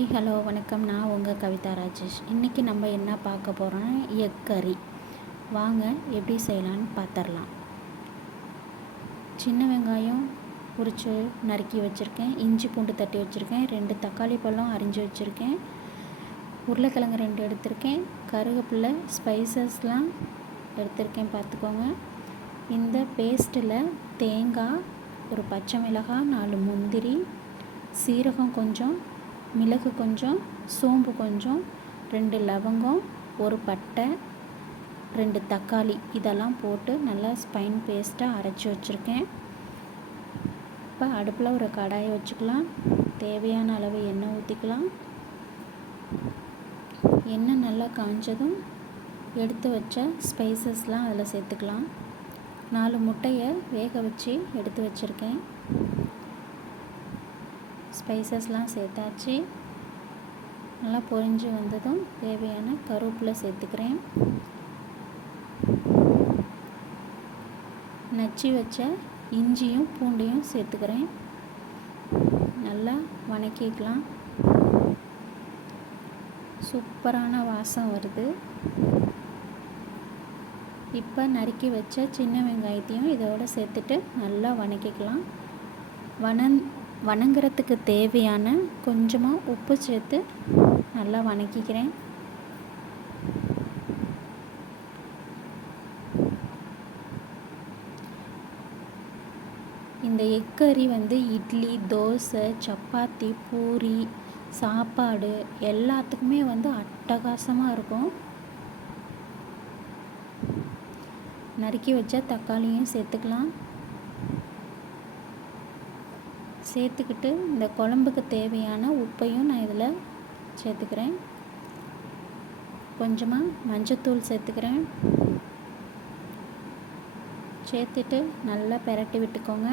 Hi hello வணக்கம். நான் உங்கள் கவிதா ராஜேஷ். இன்றைக்கி நம்ம என்ன பார்க்க போகிறோம் எக் கறி வாங்க எப்படி செய்யலான்னு பார்த்துடலாம் சின்ன வெங்காயம் உரித்து நறுக்கி வச்சுருக்கேன். இஞ்சி பூண்டு தட்டி வச்சுருக்கேன். ரெண்டு தக்காளி பழம் அரிஞ்சு வச்சுருக்கேன். உருளைக்கிழங்கு ரெண்டு எடுத்திருக்கேன். கருவேப்பிலை ஸ்பைசஸ்லாம் எடுத்திருக்கேன் பார்த்துக்கோங்க. இந்த பேஸ்ட்டில் தேங்காய் ஒரு பச்சை மிளகாய் நாலு முந்திரி சீரகம் கொஞ்சம் மிளகு கொஞ்சம் சோம்பு கொஞ்சம் ரெண்டு லவங்கம் ஒரு பட்டை ரெண்டு தக்காளி. இதெல்லாம் போட்டு நல்லா ஸ்பைன் பேஸ்ட்டாக அரைச்சி வச்சுருக்கேன். இப்போ அடுப்பில் ஒரு கடாயை வச்சுக்கலாம். தேவையான அளவு எண்ணெய் ஊற்றிக்கலாம் எண்ணெய் நல்லா காஞ்சதும் எடுத்து வச்ச ஸ்பைசஸ்லாம் அதில் சேர்த்துக்கலாம். நாலு முட்டையை வேக வச்சு எடுத்து வச்சுருக்கேன். ஸ்பைசஸ்லாம் சேர்த்தாச்சு. நல்லா பொரிஞ்சு வந்ததும் தேவையான கருவேப்பிலை சேர்த்துக்கிறேன். நச்சு வச்ச இஞ்சியும் பூண்டையும் சேர்த்துக்கிறேன். நல்லா வணக்கிக்கலாம். சூப்பரான வாசம் வருது. இப்போ நறுக்கி வச்ச சின்ன வெங்காயத்தையும் இதோடு சேர்த்துட்டு நல்லா வணக்கிக்கலாம். வணந் வணங்குறதுக்கு தேவையான கொஞ்சமாக உப்பு சேர்த்து நல்லா வணக்கிக்கிறேன். இந்த எக்கறி வந்து இட்லி தோசை சப்பாத்தி பூரி சாப்பாடு எல்லாத்துக்குமே வந்து அட்டகாசமாக இருக்கும். நறுக்கி வச்ச தக்காளியும் சேர்த்துக்கலாம். சேர்த்துக்கிட்டு இந்த குழம்புக்கு தேவையான உப்பையும் நான் இதில் சேர்த்துக்கிறேன். கொஞ்சமாக மஞ்சத்தூள் சேர்த்துக்கிறேன். சேர்த்துட்டு நல்லா பெரட்டி விட்டுக்கோங்க.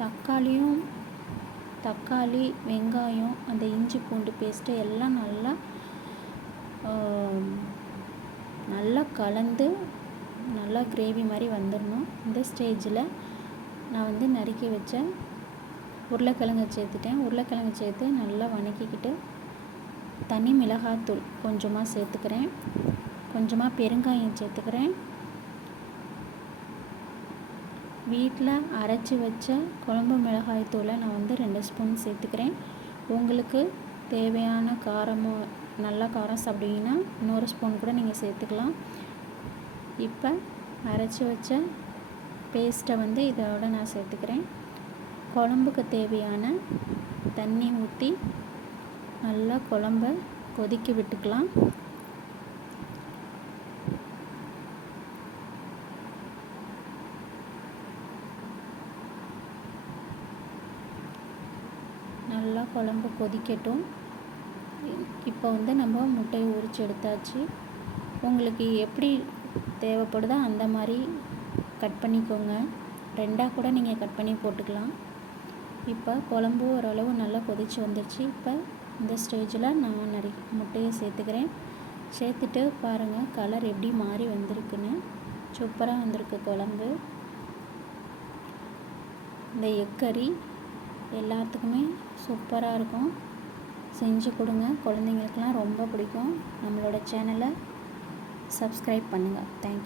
தக்காளியும் தக்காளி வெங்காயம் அந்த இஞ்சி பூண்டு பேஸ்ட்டு எல்லாம் நல்லா நல்லா கலந்து நல்லா கிரேவி மாதிரி வந்துடணும் இந்த ஸ்டேஜில் நான் வந்து நறுக்கி வச்ச உருளைக்கிழங்கு சேர்த்துட்டேன். உருளைக்கிழங்கு சேர்த்து நல்லா வணக்கிக்கிட்டு தனி மிளகாத்தூள் கொஞ்சமாக சேர்த்துக்கிறேன். கொஞ்சமாக பெருங்காயம் சேர்த்துக்கிறேன். வீட்டில் அரைச்சி வச்ச குழம்பு மிளகாய் தூளை நான் வந்து ரெண்டு ஸ்பூன் சேர்த்துக்கிறேன். உங்களுக்கு தேவையான காரமோ நல்லா காரம் சாப்பிடுவீங்கன்னா இன்னொரு ஸ்பூன் கூட நீங்கள் சேர்த்துக்கலாம். இப்போ அரைச்சி வச்ச பேஸ்ட்டை வந்து இதோட நான் சேர்த்துக்கிறேன். குழம்புக்கு தேவையான தண்ணி ஊற்றி நல்லா குழம்ப கொதிக்க விட்டுக்கலாம். நல்லா குழம்பு கொதிக்கட்டும். இப்போ வந்து நம்ம முட்டையை உரித்து எடுத்தாச்சு. உங்களுக்கு எப்படி தேவைப்படுதோ அந்த மாதிரி கட் பண்ணிக்கோங்க. ரெண்டாக கூட நீங்கள் கட் பண்ணி போட்டுக்கலாம். இப்போ குழம்பு ஓரளவு நல்லா கொதித்து வந்துடுச்சு இப்போ இந்த ஸ்டேஜில் நான் நிறைய முட்டையை சேர்த்துக்கிறேன். சேர்த்துட்டு பாருங்கள் கலர் எப்படி மாறி வந்திருக்குன்னு. சூப்பராக வந்திருக்கு குழம்பு. இந்த எக்கறி எல்லாத்துக்குமே சூப்பராக இருக்கும். செஞ்சு கொடுங்க. குழந்தைங்களுக்கெல்லாம் ரொம்ப பிடிக்கும். நம்மளோட சேனலை சப்ஸ்கிரைப் பண்ணுங்கள் தேங்க்யூ